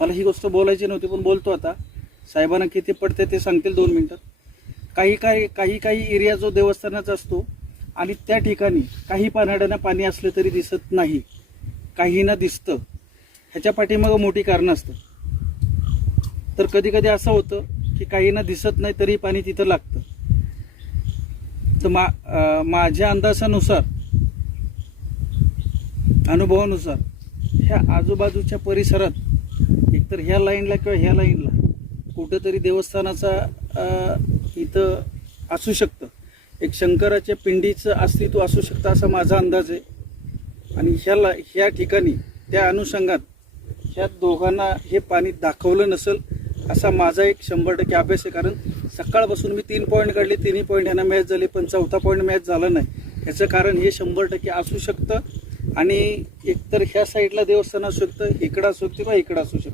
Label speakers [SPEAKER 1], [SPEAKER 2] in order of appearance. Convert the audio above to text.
[SPEAKER 1] मला ही गोष्ट बोलायची नव्हती पण बोलतो आता. साहेबांना किती पडते ते सांगतील दोन मिनटात काही काही काही काही एरिया जो देवस्थानाचा असतो आणि त्या ठिकाणी काही पानाड्यांना पाणी असलं तरी दिसत नाही. काहींना दिसतं. ह्याच्या पाठीमागं मोठी कारणं असतं तर कधी कधी असं होतं की काहींना दिसत नाही तरी पाणी तिथं लागतं. तर मा माझ्या अंदाजानुसार अनुभवानुसार ह्या आजूबाजूच्या परिसरात तर ह्या लाईनला किंवा ह्या लाईनला कुठंतरी देवस्थानाचा इथं असू शकतं. एक शंकराच्या पिंडीचं अस्तित्व असू शकतं असा माझा अंदाज आहे. आणि ह्याला ह्या ठिकाणी त्या अनुषंगात ह्या दोघांना हे पाणी दाखवलं नसेल असा माझा एक शंभर टक्के अभ्यास आहे. कारण सकाळपासून मी तीन पॉईंट काढले तिन्ही पॉईंट ह्यांना मॅच झाले पण चौथा पॉईंट मॅच झाला नाही. ह्याचं कारण हे शंभर टक्के असू शकतं. आणि एकतर ह्या साईडला देवस्थान असू शकतं इकडं असू शकतं किंवा इकडं असू शकतं.